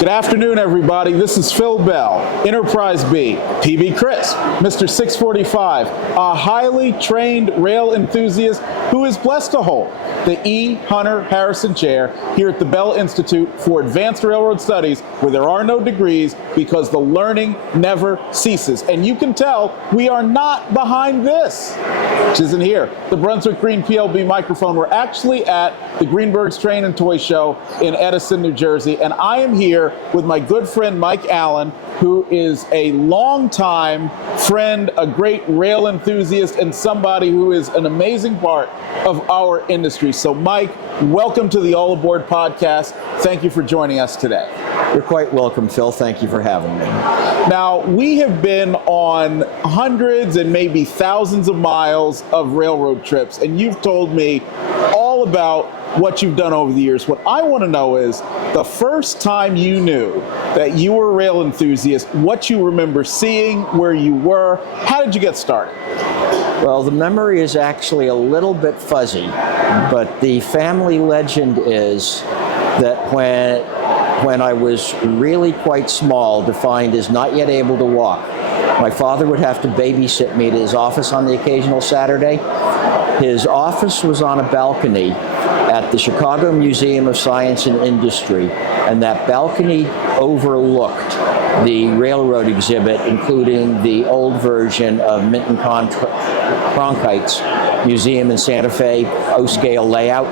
Good afternoon, everybody. This is Phil Bell, Enterprise B, PB Chris, Mr. 645, a highly trained rail enthusiast who is blessed to hold the E. Hunter Harrison Chair here at the Bell Institute for Advanced Railroad Studies, where there are no degrees because the learning never ceases. And you can tell we are not behind this, which isn't here, the Brunswick Green PLB microphone. We're actually at the Greenberg's Train and Toy Show in Edison, New Jersey, and I am here with my good friend Mike Allen, who is a longtime friend, a great rail enthusiast, and somebody who is an amazing part of our industry. So Mike, welcome to the All Aboard podcast. Thank you for joining us today. You're quite welcome, Phil. Thank you for having me. Now, we have been on hundreds and maybe thousands of miles of railroad trips, and you've told me all about what you've done over the years. What I want to know is the first time you knew that you were a rail enthusiast, what you remember seeing, where you were, how did you get started? Well, the memory is actually a little bit fuzzy, but the family legend is that when I was really quite small, defined as not yet able to walk, my father would have to babysit me to his office on the occasional Saturday. His office was on a balcony at the Chicago Museum of Science and Industry, and that balcony overlooked the railroad exhibit, including the old version of Minton Cronkite's museum in Santa Fe, O-scale layout.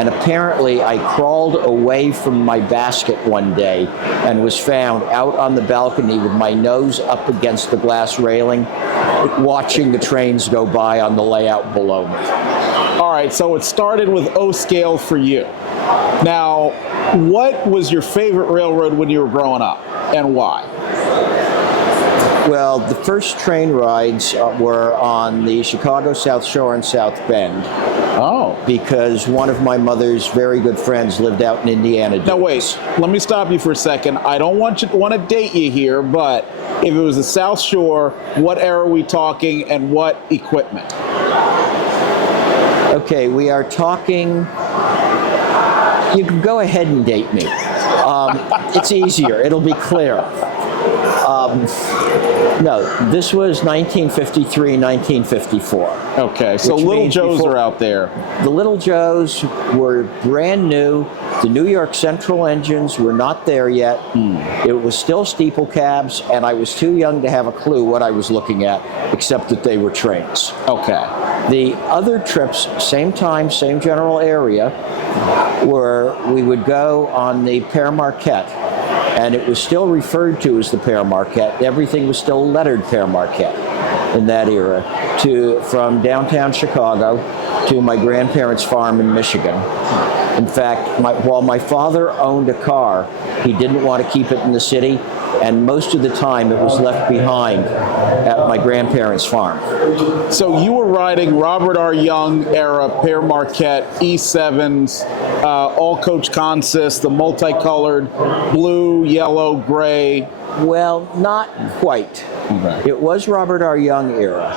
And apparently I crawled away from my basket one day and was found out on the balcony with my nose up against the glass railing, watching the trains go by on the layout below me. All right, so it started with O-scale for you. Now, what was your favorite railroad when you were growing up, and why? Well, the first train rides were on the Chicago South Shore and South Bend. Oh. Because one of my mother's very good friends lived out in Indiana. Now wait, let me stop you for a second. I don't want to date you here, but if it was the South Shore, what era are we talking and what equipment? Okay, we are talking, you can go ahead and date me. It's easier, it'll be clear. No, this was 1953, 1954. Okay, so Little Joes are out there. The Little Joes were brand new. The New York Central engines were not there yet. It was still steeple cabs, and I was too young to have a clue what I was looking at, except that they were trains. Okay. The other trips, same time, same general area, were we would go on the Père Marquette, and it was still referred to as the Père Marquette. Everything was still lettered Père Marquette in that era, from downtown Chicago to my grandparents' farm in Michigan. In fact, while my father owned a car, he didn't want to keep it in the city, and most of the time it was left behind at my grandparents' farm. So you were riding Robert R. Young era Père Marquette E7s, all coach consist, the multicolored blue, yellow, gray. Well, not quite. Okay. It was Robert R. Young era,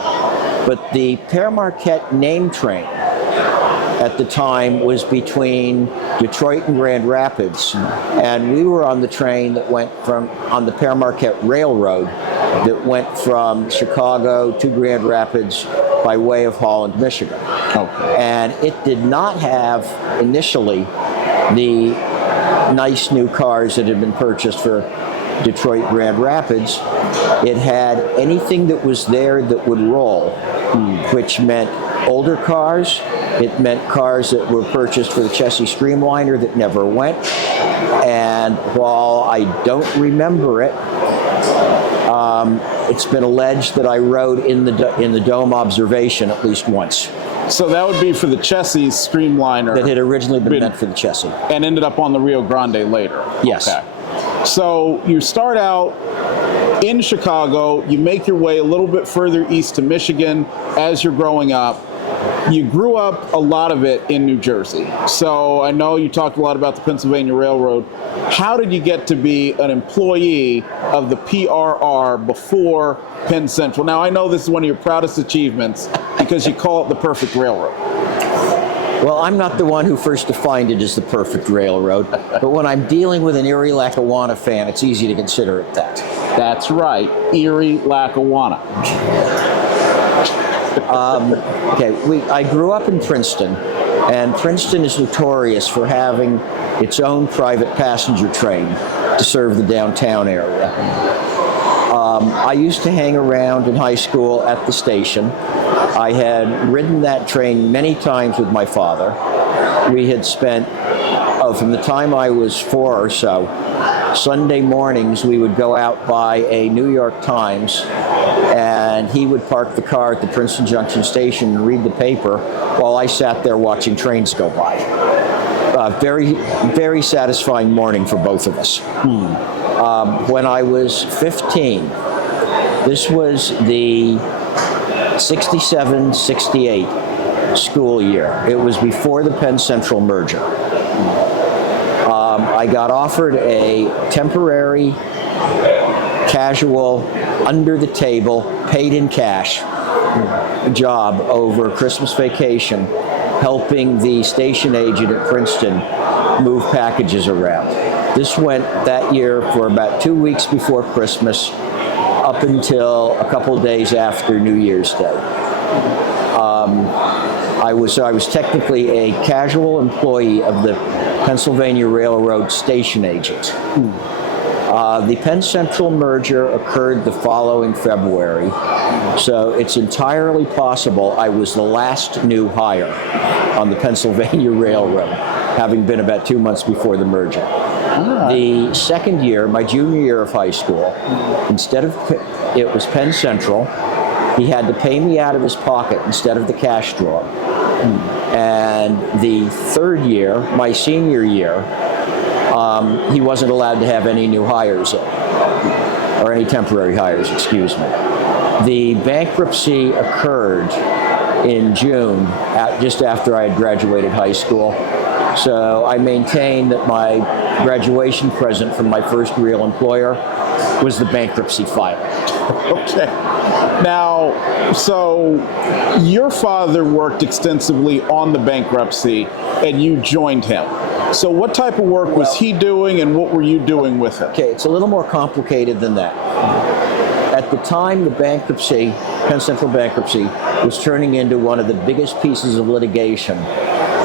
but the Père Marquette name train at the time was between Detroit and Grand Rapids, and we were on the train that went on the Père Marquette Railroad that went from Chicago to Grand Rapids by way of Holland, Michigan. Okay. And it did not have initially the nice new cars that had been purchased for Detroit Grand Rapids. It had anything that was there that would roll, which meant older cars. It meant cars that were purchased for the Chessie Streamliner that never went. And while I don't remember it, it's been alleged that I rode in the Dome Observation at least once. So that would be for the Chessie Streamliner. That had originally been meant for the Chessie. And ended up on the Rio Grande later. Yes. Okay. So you start out in Chicago, you make your way a little bit further east to Michigan as you're growing up. You grew up a lot of it in New Jersey. So I know you talked a lot about the Pennsylvania Railroad. How did you get to be an employee of the PRR before Penn Central? Now, I know this is one of your proudest achievements because you call it the perfect railroad. Well, I'm not the one who first defined it as the perfect railroad, but when I'm dealing with an Erie Lackawanna fan, it's easy to consider it that. That's right, Erie Lackawanna. I grew up in Princeton, and Princeton is notorious for having its own private passenger train to serve the downtown area. I used to hang around in high school at the station. I had ridden that train many times with my father. We had spent, from the time I was 4 or so, Sunday mornings we would go out by a New York Times, and he would park the car at the Princeton Junction station and read the paper while I sat there watching trains go by. Very, very satisfying morning for both of us. When I was 15, this was the 67-68 school year. It was before the Penn Central merger. I got offered a temporary, casual, under the table, paid in cash job over Christmas vacation, helping the station agent at Princeton move packages around. This went that year for about 2 weeks before Christmas, up until a couple days after New Year's Day. I was technically a casual employee of the Pennsylvania Railroad station agent. The Penn Central merger occurred the following February, so it's entirely possible I was the last new hire on the Pennsylvania Railroad, having been about 2 months before the merger. The second year, my junior year of high school, it was Penn Central. He had to pay me out of his pocket instead of the cash drawer. And the third year, my senior year, he wasn't allowed to have any new hires in, or any temporary hires, excuse me. The bankruptcy occurred in June, just after I had graduated high school. So I maintain that my graduation present from my first real employer was the bankruptcy filing. Okay. Now, so your father worked extensively on the bankruptcy, and you joined him. So what type of work was he doing, and what were you doing with him? Okay, it's a little more complicated than that. At the time, the bankruptcy, Penn Central bankruptcy, was turning into one of the biggest pieces of litigation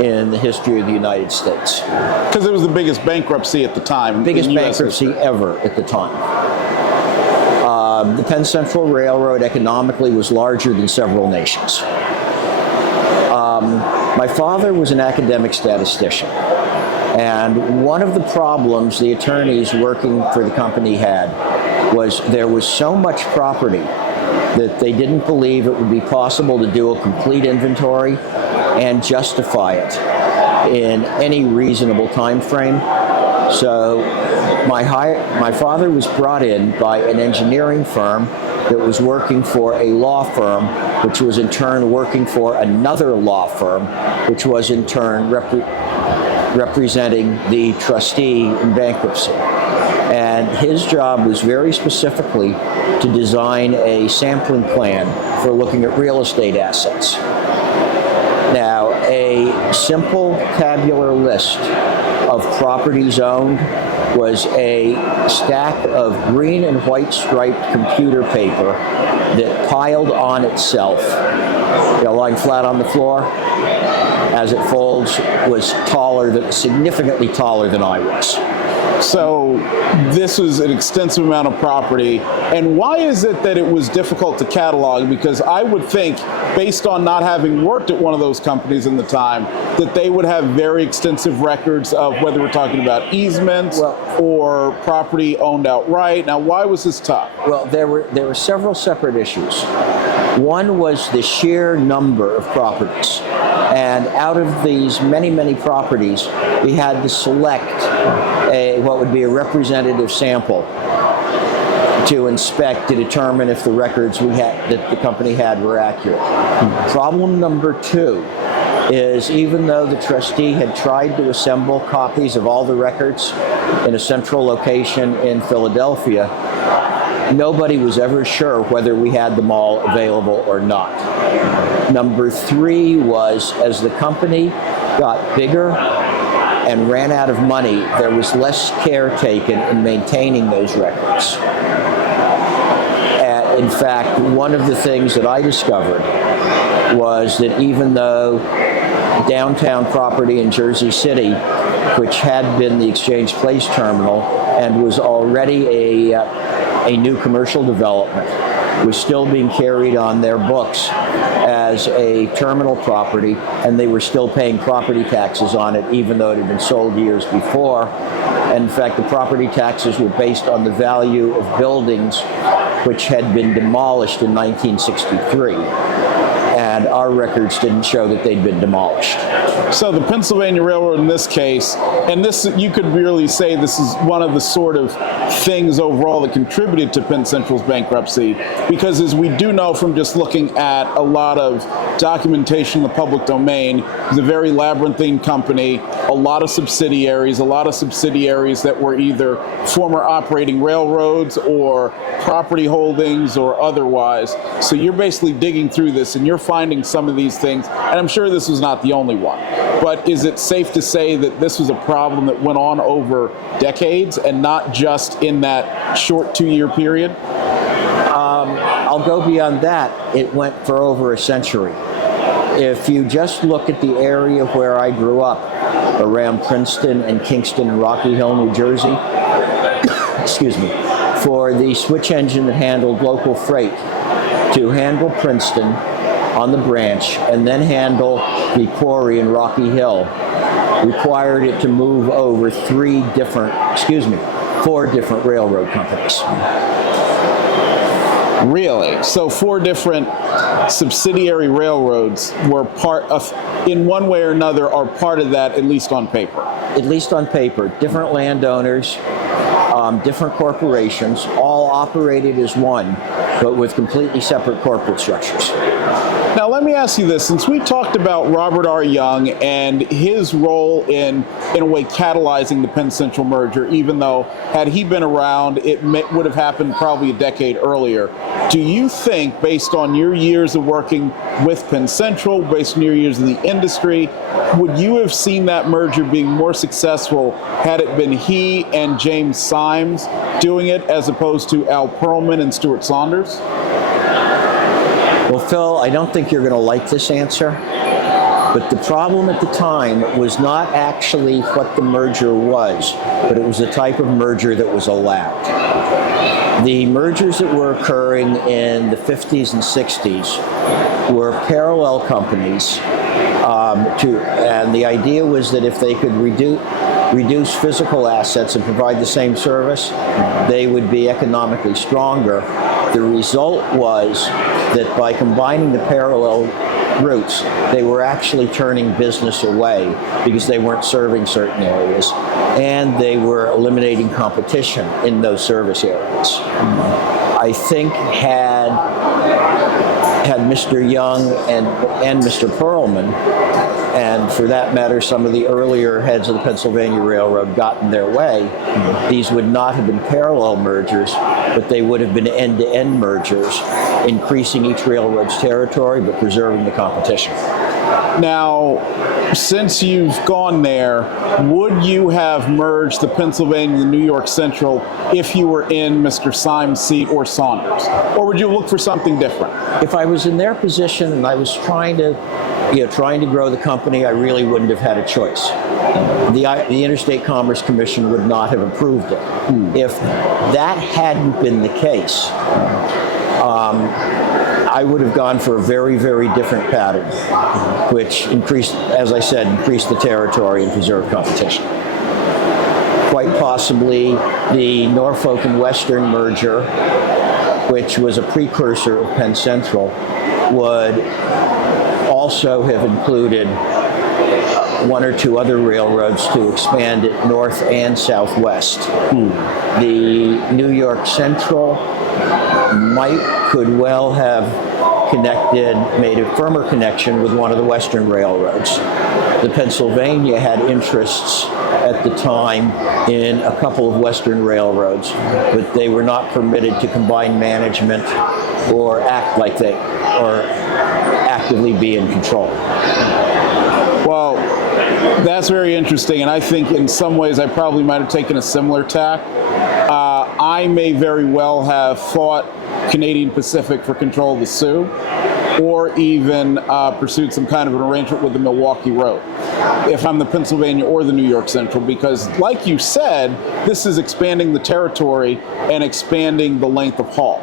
in the history of the United States. Because it was the biggest bankruptcy at the time. Biggest bankruptcy ever at the time. The Penn Central Railroad economically was larger than several nations. My father was an academic statistician, and one of the problems the attorneys working for the company had was there was so much property that they didn't believe it would be possible to do a complete inventory and justify it in any reasonable time frame. So my father was brought in by an engineering firm that was working for a law firm, which was in turn working for another law firm, which was in turn representing the trustee in bankruptcy. And his job was very specifically to design a sampling plan for looking at real estate assets. Now, a simple tabular list of properties owned was a stack of green and white striped computer paper that piled on itself, lying flat on the floor. As it folds, was significantly taller than I was. So this was an extensive amount of property. And why is it that it was difficult to catalog? Because I would think, based on not having worked at one of those companies in the time, that they would have very extensive records of whether we're talking about easements or property owned outright. Now, why was this tough? Well, there were several separate issues. One was the sheer number of properties. And out of these many, many properties, we had to select what would be a representative sample to inspect to determine if the records that the company had were accurate. Problem number two is, even though the trustee had tried to assemble copies of all the records in a central location in Philadelphia, nobody was ever sure whether we had them all available or not. Number three was, as the company got bigger and ran out of money, there was less care taken in maintaining those records. In fact, one of the things that I discovered was that even though downtown property in Jersey City, which had been the Exchange Place terminal and was already a new commercial development, was still being carried on their books as a terminal property, and they were still paying property taxes on it even though it had been sold years before. And in fact, the property taxes were based on the value of buildings which had been demolished in 1963. And our records didn't show that they'd been demolished. So the Pennsylvania Railroad in this case, and this, you could really say this is one of the sort of things overall that contributed to Penn Central's bankruptcy, because as we do know from just looking at a lot of documentation in the public domain, it's a very labyrinthine company, a lot of subsidiaries that were either former operating railroads or property holdings or otherwise. So you're basically digging through this and you're finding some of these things, and I'm sure this was not the only one. But is it safe to say that this was a problem that went on over decades and not just in that short 2-year period? I'll go beyond that. It went for over a century. If you just look at the area where I grew up, around Princeton and Kingston and Rocky Hill, New Jersey, excuse me, for the switch engine that handled local freight to handle Princeton on the branch and then handle the quarry in Rocky Hill required it to move over 4 different railroad companies. Really? So 4 different subsidiary railroads were part of, in one way or another, are part of that, at least on paper? At least on paper. Different landowners, different corporations, all operated as one, but with completely separate corporate structures. Now let me ask you this, since we talked about Robert R. Young and his role in a way catalyzing the Penn Central merger, even though had he been around, it would have happened probably a decade earlier. Do you think, based on your years of working with Penn Central, based on your years in the industry, would you have seen that merger being more successful had it been he and James Symes doing it as opposed to Al Pearlman and Stuart Saunders? Well, Phil, I don't think you're going to like this answer, but the problem at the time was not actually what the merger was, but it was the type of merger that was allowed. The mergers that were occurring in the 50s and 60s were parallel companies, and the idea was that if they could reduce physical assets and provide the same service, they would be economically stronger. The result was that by combining the parallel routes, they were actually turning business away because they weren't serving certain areas, and they were eliminating competition in those service areas. I think had Mr. Young and Mr. Pearlman, and for that matter, some of the earlier heads of the Pennsylvania Railroad gotten their way, these would not have been parallel mergers, but they would have been end-to-end mergers, increasing each railroad's territory, but preserving the competition. Now, since you've gone there, would you have merged the Pennsylvania and the New York Central if you were in Mr. Symes' seat or Saunders? Or would you look for something different? If I was in their position and I was trying to grow the company, I really wouldn't have had a choice. The Interstate Commerce Commission would not have approved it. If that hadn't been the case, I would have gone for a very, very different pattern, which increased the territory and preserved competition. Quite possibly the Norfolk and Western merger, which was a precursor of Penn Central, would also have included 1 or 2 other railroads to expand it north and southwest. The New York Central could well have made a firmer connection with one of the Western railroads. The Pennsylvania had interests at the time in a couple of Western railroads, but they were not permitted to combine management or actively be in control. Well, That's very interesting, and I think in some ways I probably might have taken a similar tack. I may very well have fought Canadian Pacific for control of the Soo, or even pursued some kind of an arrangement with the Milwaukee Road, if I'm the Pennsylvania or the New York Central, because like you said, this is expanding the territory and expanding the length of haul,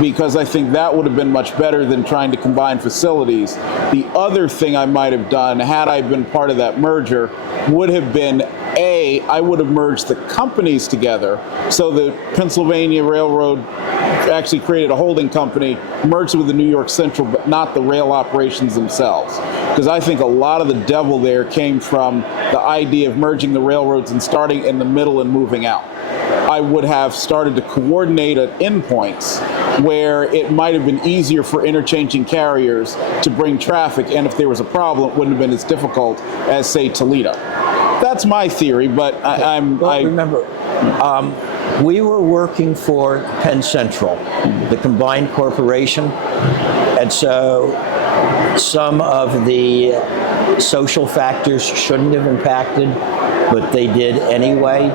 because I think that would have been much better than trying to combine facilities. The other thing I might have done, had I been part of that merger, would have been I would have merged the companies together, so the Pennsylvania Railroad actually created a holding company, merged with the New York Central, but not the rail operations themselves. Because I think a lot of the devil there came from the idea of merging the railroads and starting in the middle and moving out. I would have started to coordinate at endpoints where it might have been easier for interchanging carriers to bring traffic, and if there was a problem, it wouldn't have been as difficult as, say, Toledo. That's my theory, but remember, we were working for Penn Central, the combined corporation, and so some of the social factors shouldn't have impacted, but they did anyway.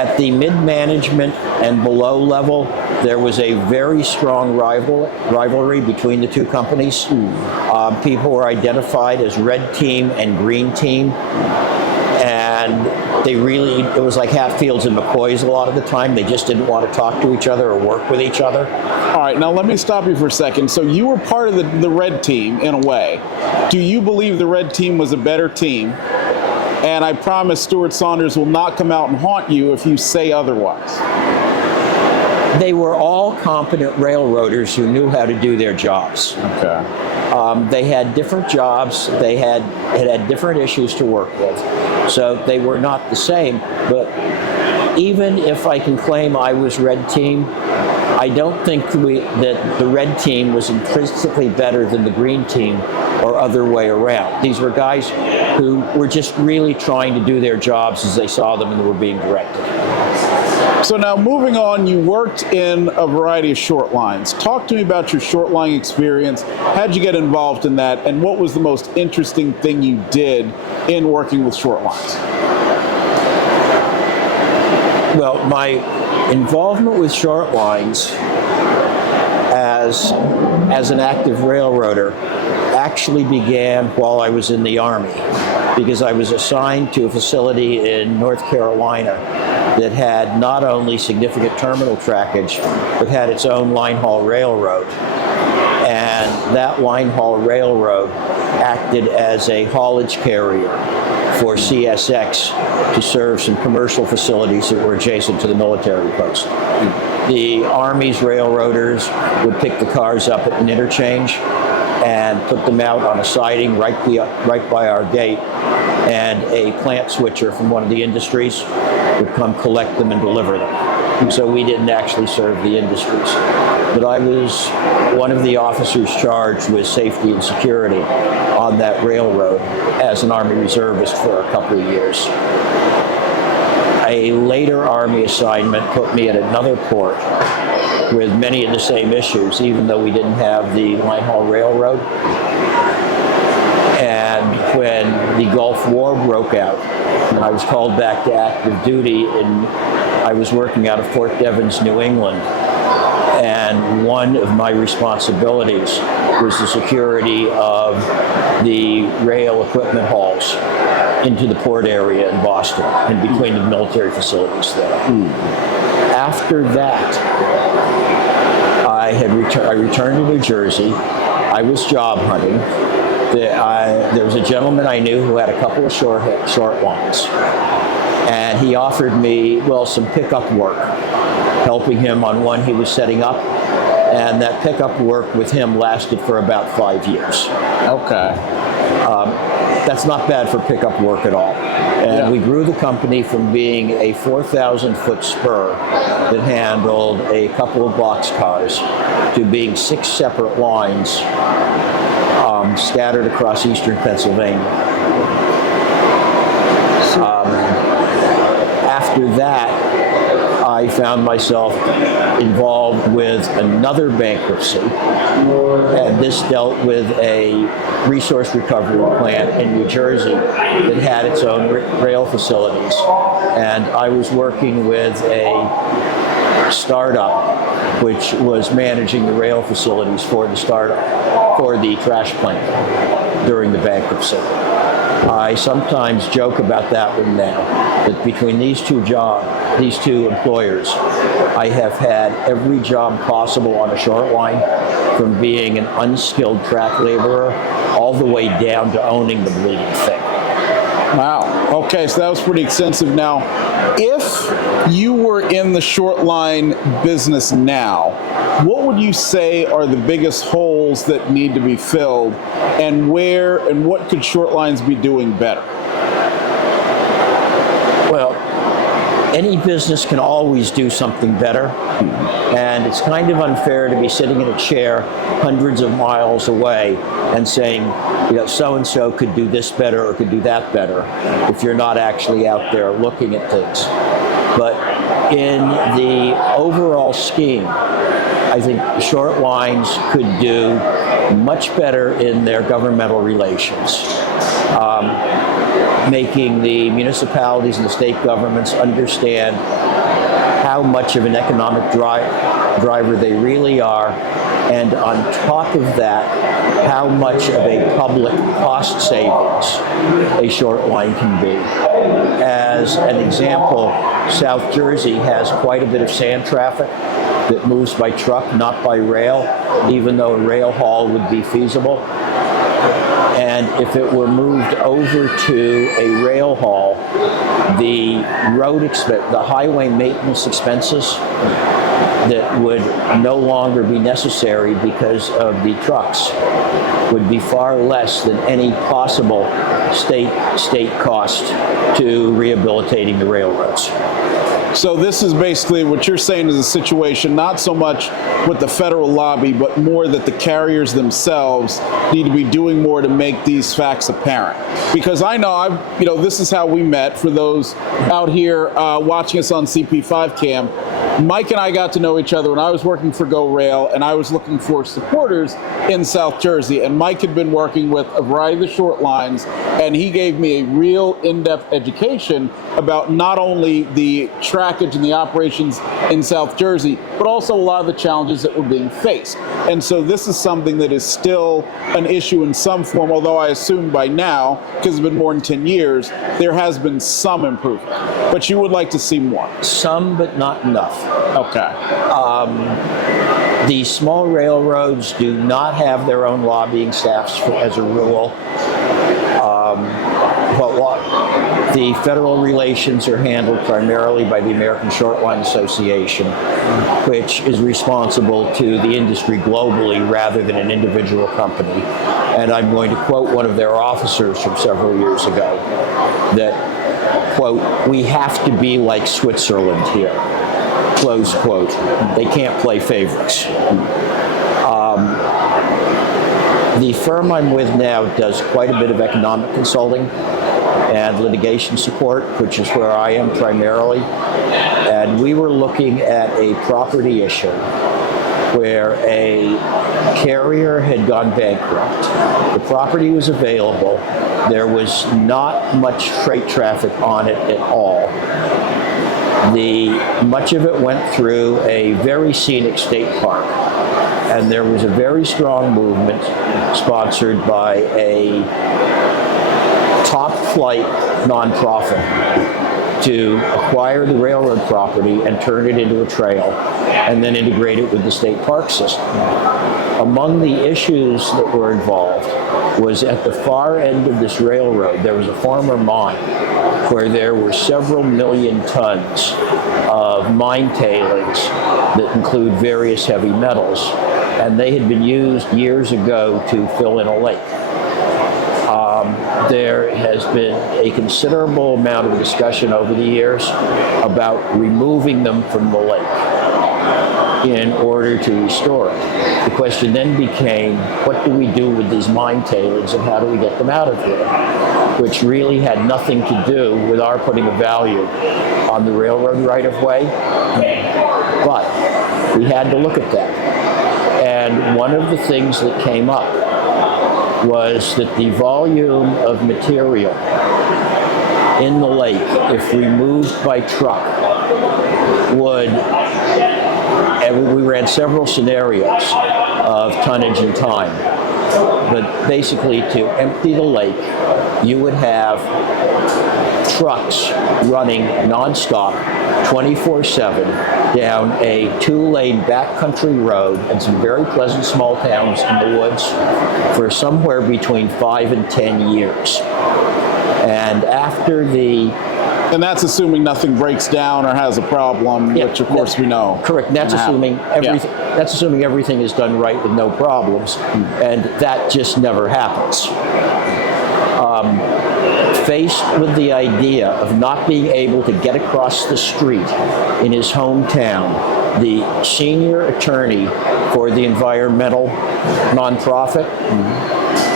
At the mid-management and below level, there was a very strong rivalry between the two companies. People were identified as red team and green team. And it was like Hatfields and McCoys a lot of the time. They just didn't want to talk to each other or work with each other. All right, now let me stop you for a second. So you were part of the red team in a way. Do you believe the red team was a better team? And I promise Stuart Saunders will not come out and haunt you if you say otherwise. They were all competent railroaders who knew how to do their jobs. Okay. They had different jobs. They had different issues to work with. So they were not the same. But even if I can claim I was red team, I don't think that the red team was intrinsically better than the green team or other way around. These were guys who were just really trying to do their jobs as they saw them and were being directed. So now moving on, you worked in a variety of short lines. Talk to me about your short line experience. How'd you get involved in that? And what was the most interesting thing you did in working with short lines? Well, my involvement with short lines as an active railroader actually began while I was in the Army, because I was assigned to a facility in North Carolina that had not only significant terminal trackage, but had its own line haul railroad. And that line haul railroad acted as a haulage carrier for CSX to serve some commercial facilities that were adjacent to the military post. The Army's railroaders would pick the cars up at an interchange and put them out on a siding right by our gate, and a plant switcher from one of the industries would come collect them and deliver them. So we didn't actually serve the industries. But I was one of the officers charged with safety and security on that railroad as an Army reservist for a couple of years. A later Army assignment put me at another port with many of the same issues, even though we didn't have the line haul railroad. And when the Gulf War broke out, I was called back to active duty, and I was working out of Fort Devens, New England. And one of my responsibilities was the security of the rail equipment hauls into the port area in Boston and between the military facilities there. After that, I returned to New Jersey. I was job hunting. There was a gentleman I knew who had a couple of short lines, and he offered me, some pickup work, helping him on one he was setting up, and that pickup work with him lasted for about 5 years. Okay. That's not bad for pickup work at all. And we grew the company from being a 4,000-foot spur that handled a couple of boxcars to being 6 separate lines scattered across eastern Pennsylvania. After that, I found myself involved with another bankruptcy, and this dealt with a resource recovery plant in New Jersey that had its own rail facilities. And I was working with a startup which was managing the rail facilities for the startup, for the trash plant during the bankruptcy. I sometimes joke about that one now, that between these two employers, I have had every job possible on a short line, from being an unskilled track laborer all the way down to owning the bleeding thing. Wow. Okay, so that was pretty extensive. Now, if you were in the short line business now, what would you say are the biggest holes that need to be filled, and where and what could short lines be doing better? Well, any business can always do something better, and it's kind of unfair to be sitting in a chair hundreds of miles away and saying, you know, so-and-so could do this better or could do that better if you're not actually out there looking at things. But in the overall scheme, I think short lines could do much better in their governmental relations, making the municipalities and the state governments understand how much of an economic driver they really are, and on top of that, how much of a public cost savings a short line can be. As an example, South Jersey has quite a bit of sand traffic that moves by truck, not by rail, even though a rail haul would be feasible. And if it were moved over to a rail haul, the highway maintenance expenses that would no longer be necessary because of the trucks would be far less than any possible state cost to rehabilitating the railroads. So this is basically what you're saying is a situation not so much with the federal lobby, but more that the carriers themselves need to be doing more to make these facts apparent. Because I know, this is how we met. For those out here watching us on CP5 Cam, Mike and I got to know each other when I was working for Go Rail, and I was looking for supporters in South Jersey. And Mike had been working with a variety of the short lines, and he gave me a real in-depth education about not only the trackage and the operations in South Jersey, but also a lot of the challenges that were being faced. And so this is something that is still an issue in some form, although I assume by now, because it's been more than 10 years, there has been some improvement. But you would like to see more. Some, but not enough. Okay. The small railroads do not have their own lobbying staffs as a rule. The federal relations are handled primarily by the American Short Line Association, which is responsible to the industry globally rather than an individual company. And I'm going to quote one of their officers from several years ago that, quote, "We have to be like Switzerland here," close quote. They can't play favorites. The firm I'm with now does quite a bit of economic consulting and litigation support, which is where I am primarily. And we were looking at a property issue where a carrier had gone bankrupt. The property was available. There was not much freight traffic on it at all. Much of it went through a very scenic state park. And there was a very strong movement sponsored by a top flight nonprofit to acquire the railroad property and turn it into a trail and then integrate it with the state park system. Among the issues that were involved was at the far end of this railroad, there was a former mine where there were several million tons of mine tailings that include various heavy metals, and they had been used years ago to fill in a lake. There has been a considerable amount of discussion over the years about removing them from the lake in order to restore it. The question then became, what do we do with these mine tailings and how do we get them out of here? which really had nothing to do with our putting a value on the railroad right-of-way. But we had to look at that. And one of the things that came up was that the volume of material in the lake, if we moved by truck, and we ran several scenarios of tonnage and time, but basically to empty the lake, you would have trucks running nonstop 24/7 down a 2-lane backcountry road and some very pleasant small towns in the woods for somewhere between 5 and 10 years. And after and that's assuming nothing breaks down or has a problem, yeah, which of course we know. Correct. That's assuming everything. Yeah. That's assuming everything is done right with no problems, and that just never happens. Faced with the idea of not being able to get across the street in his hometown, the senior attorney for the environmental nonprofit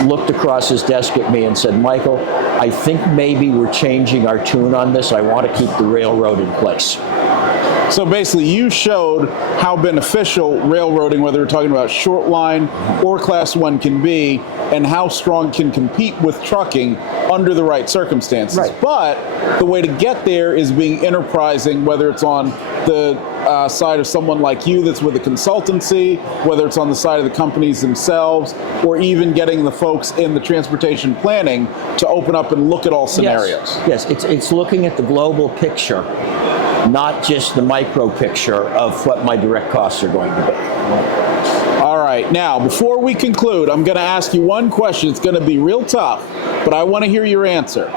looked across his desk at me and said, "Michael, I think maybe we're changing our tune on this. I want to keep the railroad in place." So basically, you showed how beneficial railroading, whether we're talking about short line or Class 1, can be, and how strong can compete with trucking under the right circumstances. Right. But the way to get there is being enterprising, whether it's on the side of someone like you that's with a consultancy, whether it's on the side of the companies themselves, or even getting the folks in the transportation planning to open up and look at all scenarios. Yes, it's looking at the global picture, not just the micro picture of what my direct costs are going to be. All right, now before we conclude, I'm going to ask you one question. It's going to be real tough, but I want to hear your answer.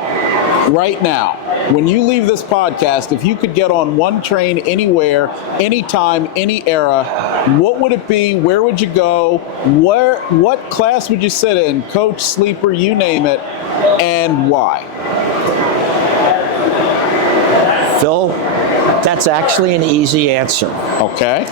Right now, when you leave this podcast, if you could get on one train anywhere, anytime, any era, what would it be? Where would you go? What class would you sit in? Coach, sleeper, you name it, and why? Phil, that's actually an easy answer. Okay.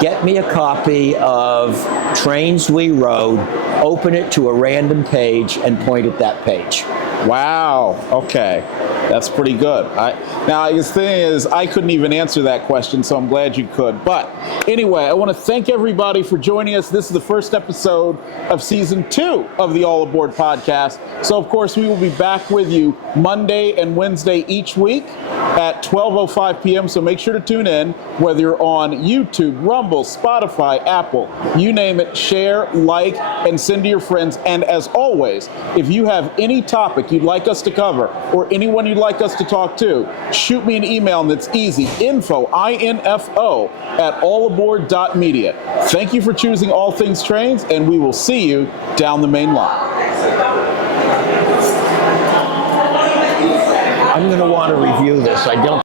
Get me a copy of Trains We Rode, open it to a random page, and point at that page. Wow. Okay. That's pretty good. Now, the thing is, I couldn't even answer that question, so I'm glad you could. But anyway, I want to thank everybody for joining us. This is the first episode of Season 2 of the All Aboard podcast. So, of course, we will be back with you Monday and Wednesday each week at 12:05 p.m. So make sure to tune in, whether you're on YouTube, Rumble, Spotify, Apple, you name it. Share, like, and send to your friends. And as always, if you have any topic you'd like us to cover or anyone you'd like us to talk to, shoot me an email, and it's easy. Info, I-N-F-O, at allaboard.media. Thank you for choosing All Things Trains, and we will see you down the main line. I'm going to want to review this. I don't